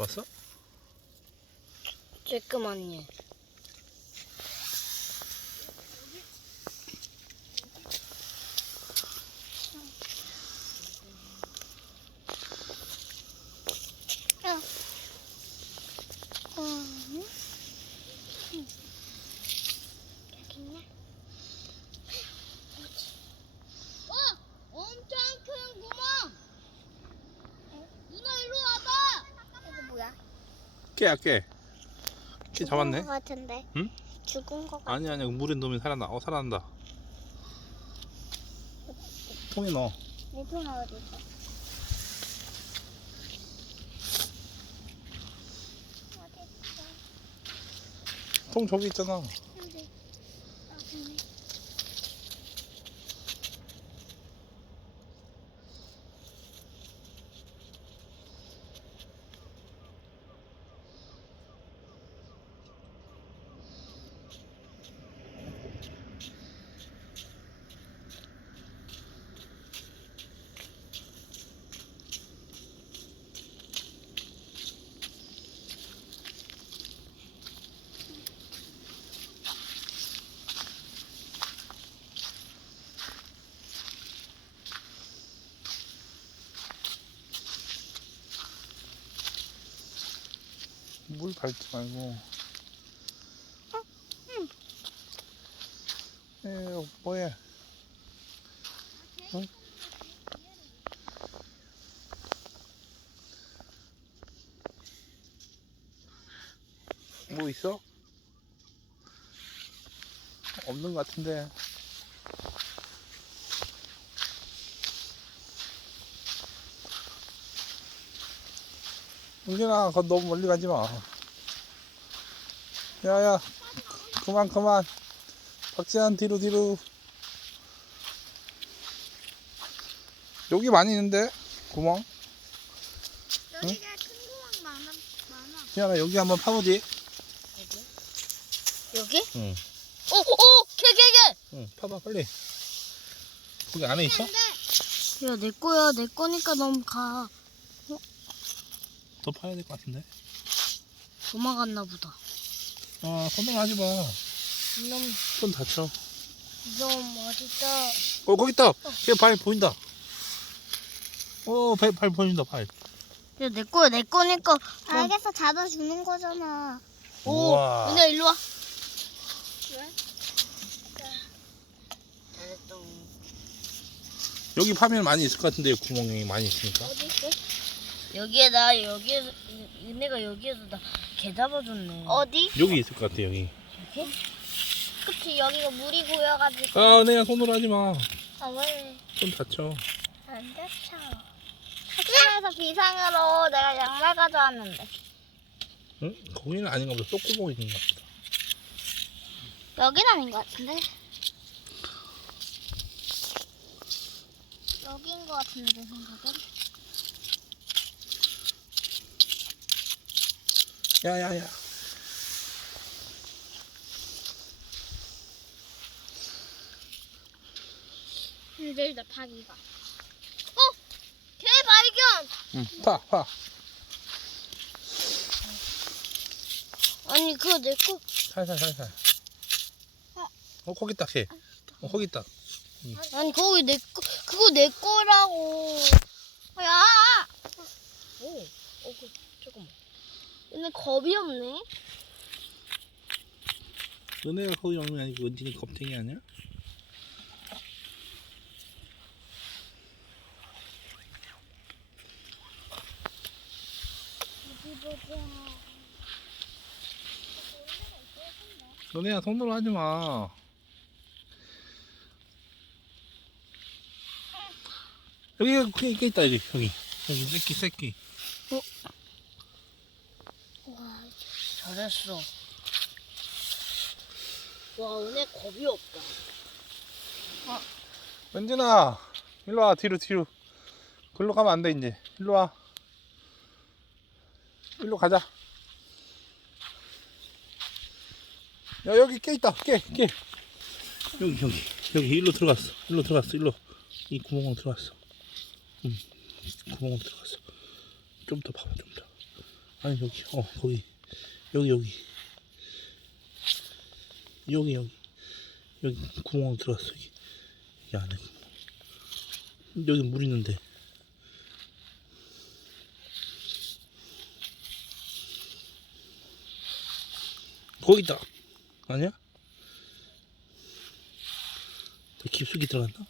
좋았어? 쬐끄만요. 음. 여기 있네. 어! 엄청 큰 구멍! 누나 일로 와봐! 이거 뭐야? 깨. 깨 잡았네. 죽은 거 같은데. 응? 죽은 거 같. 아니 아니야 물에 넣으면 살아나. 어 살아난다. 통에 넣어. 내돈 어디 있어? 어디 있어? 통 저기 있잖아. 여기. 여기. 물 밟지 말고. 에 뭐해? 응? 뭐 있어? 없는 것 같은데. 은진아, 거 너무 멀리 가지 마. 야야, 그만 그만. 박지한 뒤로 뒤로. 여기 많이 있는데 구멍. 여기가 큰 구멍 많아. 많아. 지안아 여기 한번 파보지. 여기? 응. 오, 오, 개, 개, 개! 응, 파봐 빨리. 거기 안에 있어? 야, 내 거야. 내 거니까 넌 가. 더 파야 될 것 같은데. 도망갔나 보다. 아, 하지 마. 이놈, 손 다쳐. 이놈 어딨다. 어 거기 있다. 걔발 보인다. 어, 발, 발 보인다 발. 야, 내 거야. 내 거니까. 넌... 알겠어. 잡아주는 거잖아. 오, 우와. 은혜야, 일로 와. 여기 파면 많이 있을 것 같은데 구멍이 많이 있으니까. 어디 있어? 여기에 나, 여기에서, 은혜가 여기에서 나개 잡아줬네. 어디? 여기 있을 것 같아 여기. 그치 여기가 물이 고여가지고. 아, 내가 손으로 하지 마. 아 왜? 손 다쳐. 안 다쳐. 학교에서 비상으로 내가 양말 가져왔는데. 응? 거기는 아닌가 보다. 쏙구멍 있는가 보다. 여긴 아닌 것 같은데. 여기인 것 같은데 내 생각엔. 야야야. 힘들다 파기가. 어? 개 발견. 응, 파, 파. 아니, 그거 내 거. 살살, 살살. 어, 거기 있다, 걔. 어, 거기 있다. 아니, 거기 내 거. 그거 내 거라고. 야. 오, 어, 그, 잠깐만. 근데 겁이 없네. 너네가 거기 영이 아니고 은진이 겁쟁이 아니야? 어디 보자. 너네야 손으로 하지 마. 여기 꽤 있다 여기 여기 여기 새끼 새끼. 잘했어. 와, 은혜 겁이 없다. 은진아 일로 와 뒤로 뒤로. 글로 가면 안 돼 이제. 일로 와. 일로 가자. 야 여기 깨 있다 깨 깨. 여기 여기 여기 일로 들어갔어 일로 들어갔어 일로 이 구멍으로 들어갔어. 응 구멍으로 들어갔어. 좀 더 봐봐 좀 더. 아니 여기 어 거기 여기 여기 여기 여기 여기 구멍 들어갔어 여기 이 안에 구멍. 여기 물 있는데 거기 있다 아니야? 더 깊숙이 들어갔나?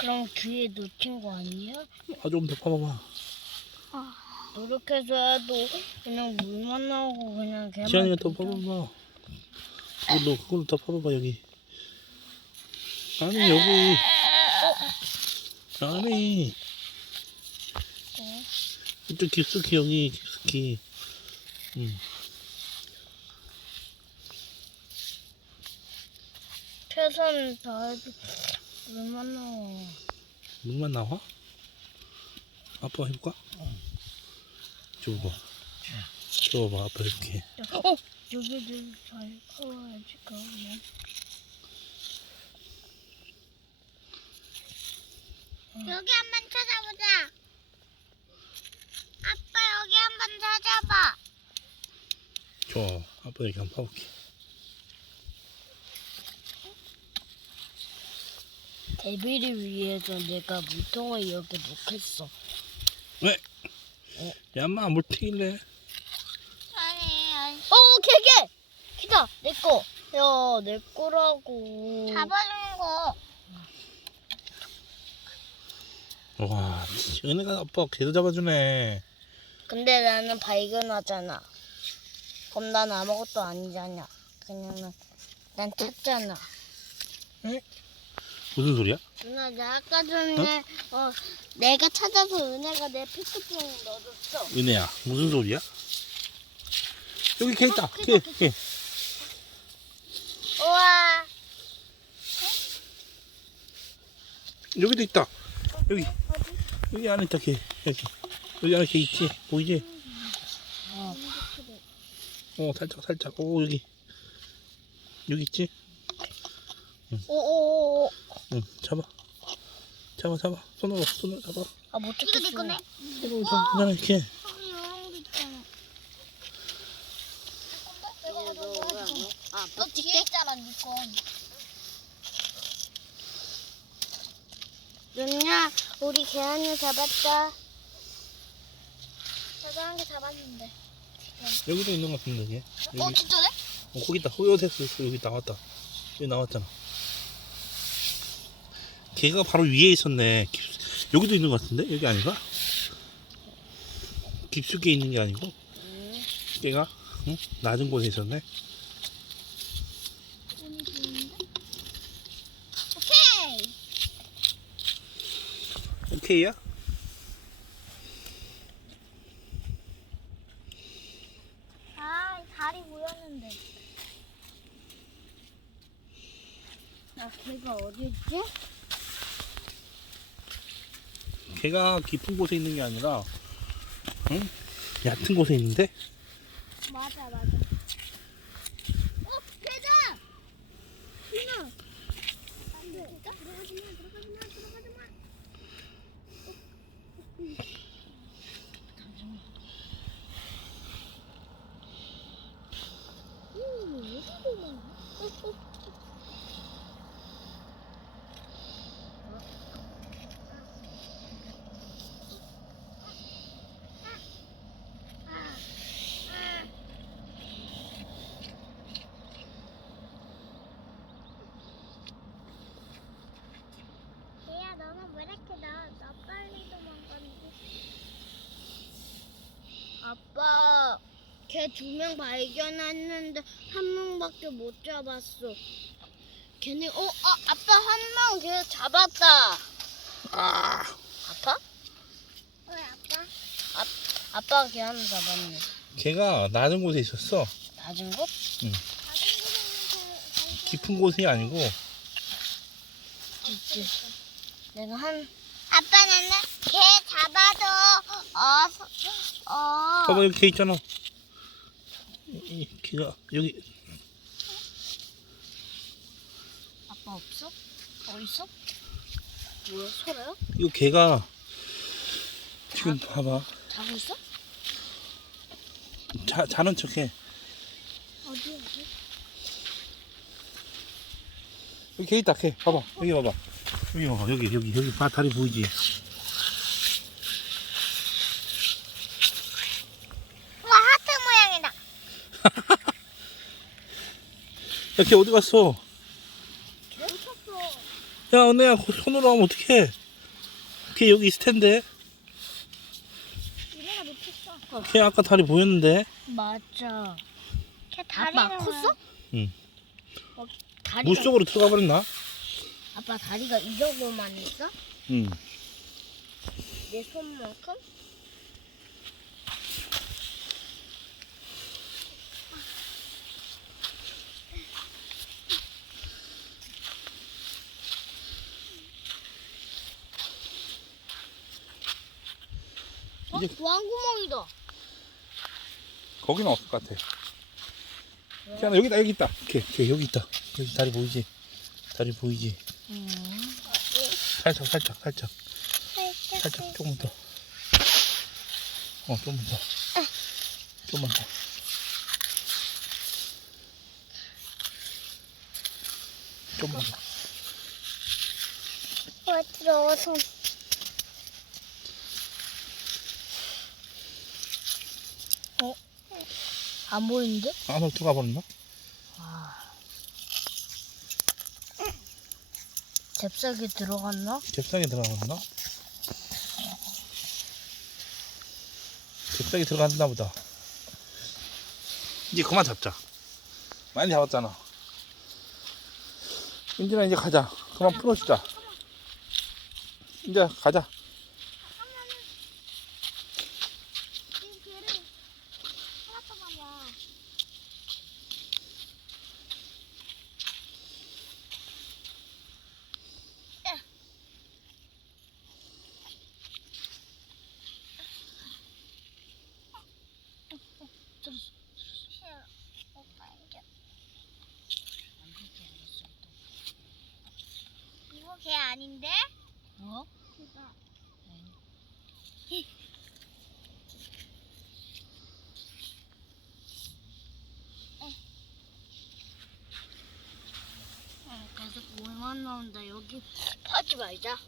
그럼 귀에 놓친 거 아니야? 아좀더 파봐봐 노력해서 해도 그냥 물만 나오고 그냥 개만 지안이가 더. 파봐봐 그걸로 그걸로 더 파봐봐 여기 아니 여기 아니 어? 이쪽 깊숙이 여기 깊숙이 응. 최선 다해도 물만 나와. 물만 나와? 아빠가 해볼까? 줘봐 줘봐 아빠 해볼게 어? 여기를 잘 커야지 그러면. 여기 한번 찾아보자. 아빠 여기 한번 찾아봐. 좋아 아빠 여기 한번 파볼게 데뷔를 위해서 내가 물통을 여기 놓겠어. 왜? 야 엄마 물 튀길래 아니, 아니. 어, 개개! 기다, 내 거. 야, 내 거라고. 잡아주는 거. 와 은혜가 아빠 개도 잡아주네 근데 나는 발견하잖아. 그럼 난 아무것도 아니잖아. 그냥 난 찾잖아. 무슨 소리야? 누나, 나 아까 전에 어? 내가 찾아서 은혜가 내 피크통에 넣어줬어. 은혜야 무슨 소리야? 여기 개 있다 개, 개. 우와. 여기도 있다 여기 여기 안에 있다 개 여기 여기 안에 개 있지 보이지? 어. 어 살짝 살짝 오 여기 여기 있지? 오오오. 응 잡아 잡아 잡아 손으로 손으로 잡아 아, 못 이거. 내 거네. 손으로 잡아 그냥 이렇게 여기 너 뒤에 있잖아, 니 건. 누나, 우리 계란을 잡았다. 저도 한 개 잡았는데. 여기도 있는 것 같은데 얘 여기 진짜네? 어, 거기 있다 호요 됐어 여기 나왔다 여기 나왔잖아 걔가 바로 위에 있었네 깊... 여기도 있는 것 같은데 여기 아닌가? 깊숙이 있는 게 아니고 걔가 응? 낮은 곳에 있었네 오케이. 오케이야? 아. 아, 어디 있지? 걔가 깊은 곳에 있는 게 아니라 응? 얕은 곳에 있는데 맞아, 맞아. 어, 걔다! 누나! 안 돼. 들어가지 마, 들어가지 마, 들어가지 마. 음, 어디 도망가? 어, 어. 얘야 너는 왜 이렇게 나, 나 빨리 도망가는데? 아빠, 걔 두 명 발견했는데 한 명밖에 못 잡았어. 걔네, 어, 아, 아빠 한 명 걔 잡았다. 아 아빠? 왜 아빠? 아빠가 걔 하나 잡았네. 걔가 낮은 곳에 있었어 낮은 곳? 깊은 곳이 아니고 있지. 내가 한, 아빠는 걔 잡아도 어, 서- 어. 봐봐 여기 걔 있잖아 이- 이 걔가 여기 아빠 없어? 어딨어? 뭐야, 소라야? 이거 걔가 지금 봐봐. 자고 있어? 자, 자는 척해. 어디 어디? 여기 개 있다, 개. 봐봐. 여기 봐봐. 여기 봐봐. 여기, 여기, 여기 바 다리 보이지? 와 하트 모양이다. 야, 걔 어디 갔어? 쳤어. 야, 언니야, 그 손으로 하면 어떡해? 걔 여기 있을 텐데. 이래가 놓쳤어. 걔 아까 다리 보였는데. 맞아. 걔 아빠 컸어? 응. 어, 다리가 물 속으로 들어가 버렸나? 아빠 다리가 이 정도만 있어? 응. 내 손만큼? 어? 이제- 왕구멍이다. 거기는 없을 것 같아. 걔는 여기다, 여기 있다. 걔, 걔 여기 있다. 여기 다리 보이지? 다리 보이지? 응. 살짝, 살짝, 살짝. 살짝, 조금 더. 어, 조금 더. 조금만 더. 조금만 더. 와 들어와서. 안 보이는데? 안으로 들어가 버렸나? 아. 잽싸게 들어갔나? 잽싸게 들어갔나? 잽싸게 들어갔나 보다. 이제 그만 잡자. 많이 잡았잖아. 인진아 이제 가자. 그만 풀어주자. 이제 가자. 이 개를 살았단 말이야. 이거 개 아닌데? 어? 그거. 어, 계속 물만 나온다. 여기 파지 말자.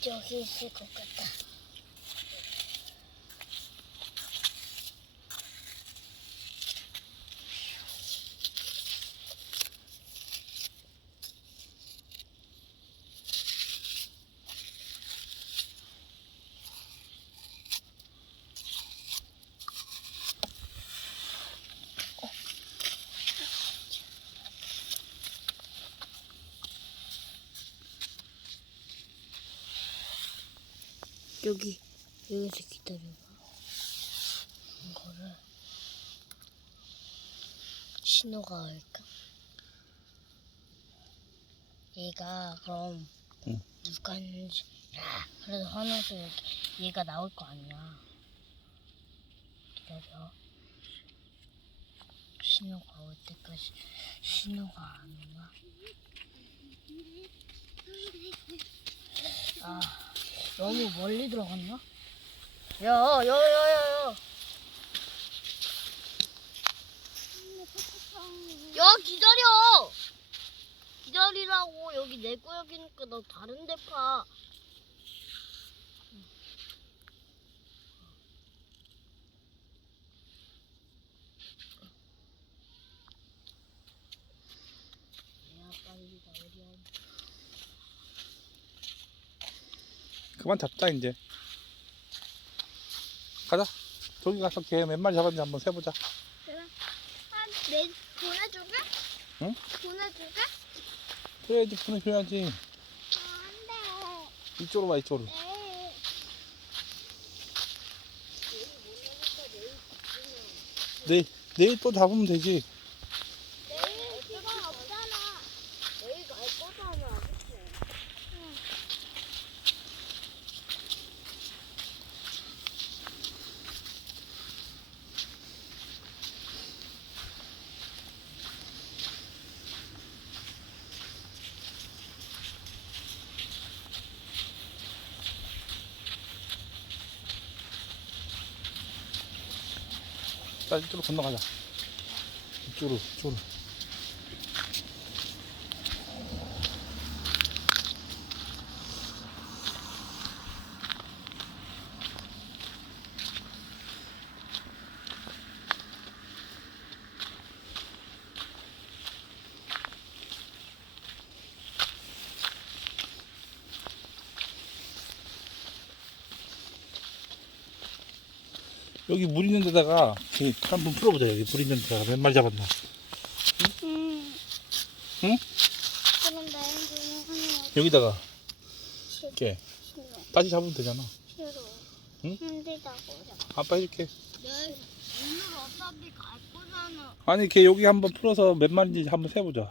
저기 있을 여기 여기서 기다려봐. 이거를 신호가 올까? 얘가 그럼 응. 누가 했는지 야, 그래도 화나서 여기 얘가 나올 거 아니야. 기다려. 신호가 올 때까지 신호가 안 오나? 아. 너무 멀리 들어갔나? 야, 야, 야, 야, 야. 야, 기다려! 기다리라고. 여기 내 구역이니까 너 다른 데 파. 야, 빨리 나오렴. 그만 잡자 이제. 가자. 저기 가서 걔몇 마리 잡았는지 한번 세보자. 그래. 아, 내 보내줄게? 응? 보내줄게? 그래야지 보내줘야지. 아, 안 돼. 이쪽으로 와 이쪽으로. 에이. 내일 내일 또 잡으면 되지. 내일 시간 없잖아. 내일 갈 거잖아, 그치? 자 이쪽으로 건너가자. 이쪽으로 이쪽으로 여기 물 있는 데다가 한번 풀어보자 여기 물 있는 데다가 몇 마리 잡았나 음. 응? 그럼 나는 그냥 여기다가. 이렇게 싫어. 다시 잡으면 되잖아 싫어. 응? 힘들다고. 아빠 해줄게 네. 오늘 어차피 갈 거잖아. 아니 걔 여기 한번 풀어서 몇 마리인지 한번 세보자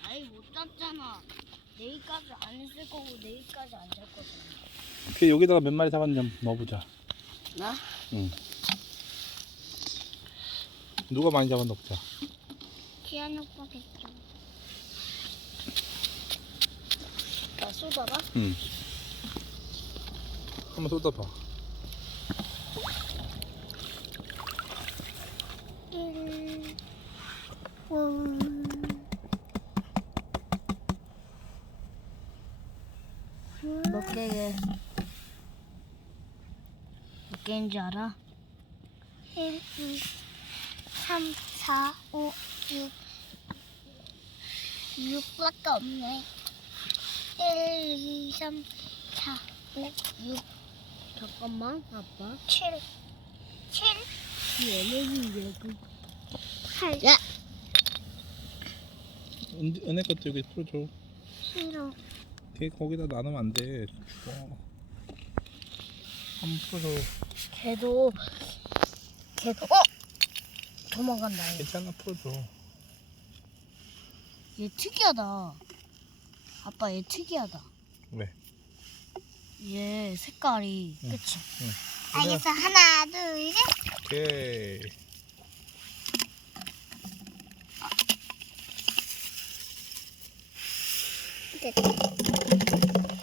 나이 못 잡잖아. 내일까지 안 있을 거고 내일까지 안잘 거잖아. 걔 여기다가 몇 마리 잡았는지 한번 넣어보자 나? 응 누가 많이 잡았나 보자 기한 오빠 겠죠. 나 쏟아봐. 응 한번 쏟아봐. 몇 개게? 몇 개인지 알아? 1, 2, 3, 4, 5, 6. 6밖에 없네. 1, 2, 3, 4, 5, 6. 잠깐만, 아빠. 7. 7. 얘네는 여기. 8. 야! 은, 은혜 것도 여기 풀어줘 싫어. 걔 거기다 나누면 안 돼 죽어 한번 풀어줘 걔도, 걔도, 어! 도망간다, 얘. 괜찮아 풀어줘 얘 특이하다. 아빠 얘 특이하다. 왜? 얘 색깔이 응. 그치? 응. 알겠어 하나 둘 셋. 오케이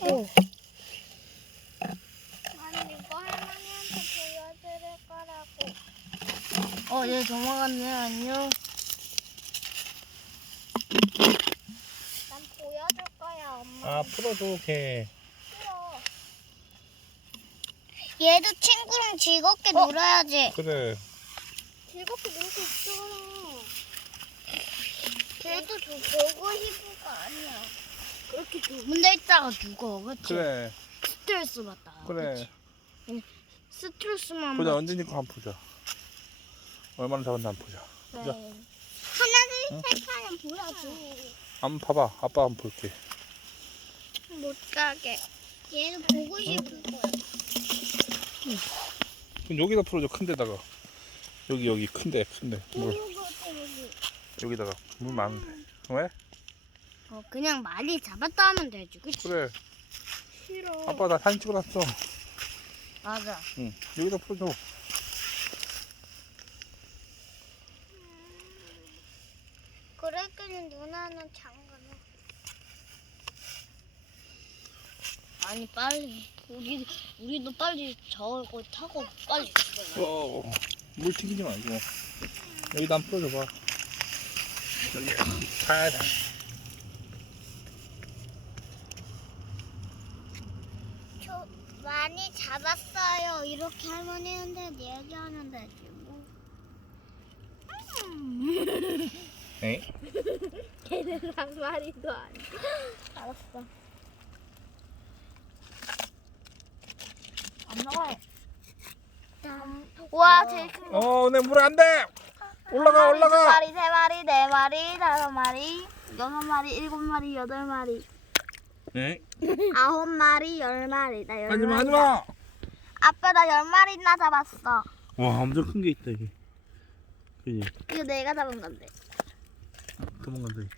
오. 아니 이거 할머니한테 보여드릴 거라고. 어얘 도망갔네 안녕. 난 보여줄 거야 엄마. 아 풀어줘 걔. 얘도 친구랑 즐겁게 놀아야지. 그래 즐겁게 놀고 있잖아. 걔도 저 보고 싶은 거 아니야. 그렇게 좁은데 있다가 죽어 그치? 그래 스트레스 받다. 그래 그치? 스트레스만 보자 받. 언제니 거 한 번 보자 얼마나 잡았나 한번 보자 네. 보자. 하나 둘셋 하면 보여줘. 한번 봐봐 아빠 한번 볼게 못 가게. 얘는 보고 싶을 거야. 그럼 여기다 풀어줘 큰 데다가 여기 여기 큰데 큰데 물 여기다가 물 많은데 왜? 어, 그냥 많이 잡았다 하면 되지, 그치? 그래 싫어. 아빠 나 사진 찍어놨어 맞아. 응 여기다 풀어줘 그랬더니 누나는 장가는. 아니 빨리 우리 우리도 빨리 저거 타고 빨리 죽어요. 어, 물 튀기지 말고 여기다 한번 풀어줘봐 여기 돼저 많이 잡았어요. 이렇게 할머니한테 얘기하면 되지 뭐. 에? 걔는 한 마리도 아니. 알았어. 안 나와요. 와 제일 큰 거. 어, 내 물 안 돼! 올라가, 두 올라가! 마리, 세 마리, 네 마리, 다섯 마리, 여섯 마리, 일곱 마리, 여덟 마리, 에? 아홉 마리, 열 마리. 나열 하지 마, 마리. 하지 마! 아빠 나 열 마리나 잡았어. 와, 엄청 큰 게 있다, 이게. 그지? 이거 내가 잡은 건데. 도망간다. 이게.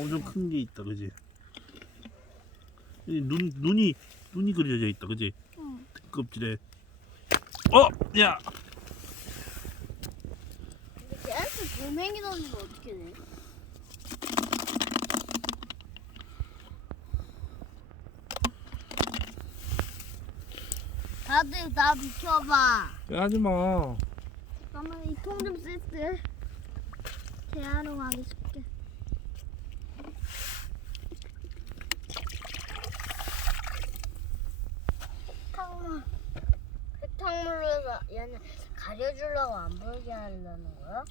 엄청 큰 게 있다, 그지? 이 눈, 눈이, 눈이 그려져 있다, 그지? 응. 껍질에. 어! 야! 걔한테 돌멩이 던지면 어떻게 돼? 다 아들 나 비켜봐. 왜 하지 마. 잠깐만 이 통 좀 쓸게. 재활용 하기 쉽게. 흙탕물로 해서 얘는 가려주려고 안 보이게 하려는 거야?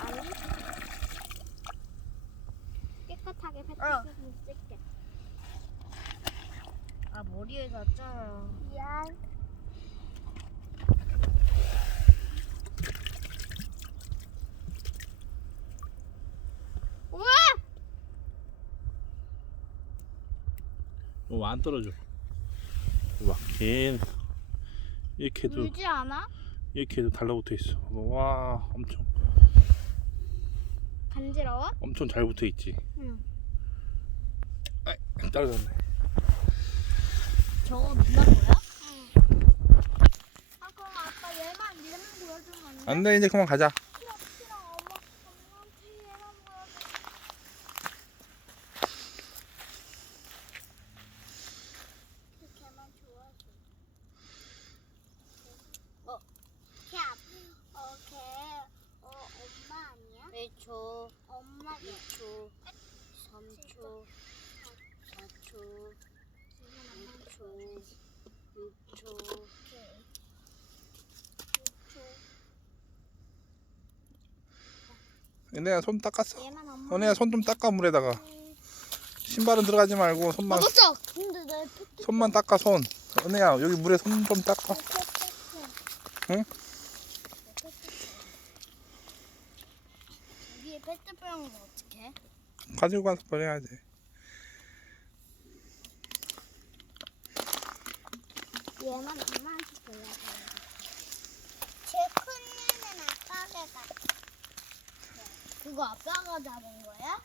아니. 깨끗하게 어. 팩트를 좀 쓸게. 아 머리에 닿잖아. 미안. 우와! 어, 안 떨어져. 와, 개 이렇게 해도 울지 않아? 이렇게 해도 달라붙어 있어. 와, 엄청 간지러워? 엄청 잘 붙어 있지. 응. 아이, 떨어졌네. 저거 누나 거야? 아 그럼 아빠 얘만 얘만 보여주면 안 돼? 안 돼, 이제 그만 가자. 싫어 싫어 엄마 엄마한테 얘만 보여줘. 걔만 좋아해. 어. 걔 앞, 어, 걔, 어, 엄마 아니야? 1초, 엄마 2초, 3초, 4초, 5초, 6초. 은혜야 손 닦았어. 얘만 엄마. 은혜야 손 좀 닦아 물에다가. 신발은 들어가지 말고 손만 맞죠? 근데 내 팩트 손만 닦아 손. 은혜야 여기 물에 손 좀 닦아. 응? 위에 페트병은 어떻게? 가지고 가서 버려야지. 얘만 엄마한테 보여줘. 제 큰일은 아빠가 가. 그거 아빠가 잡은 거야?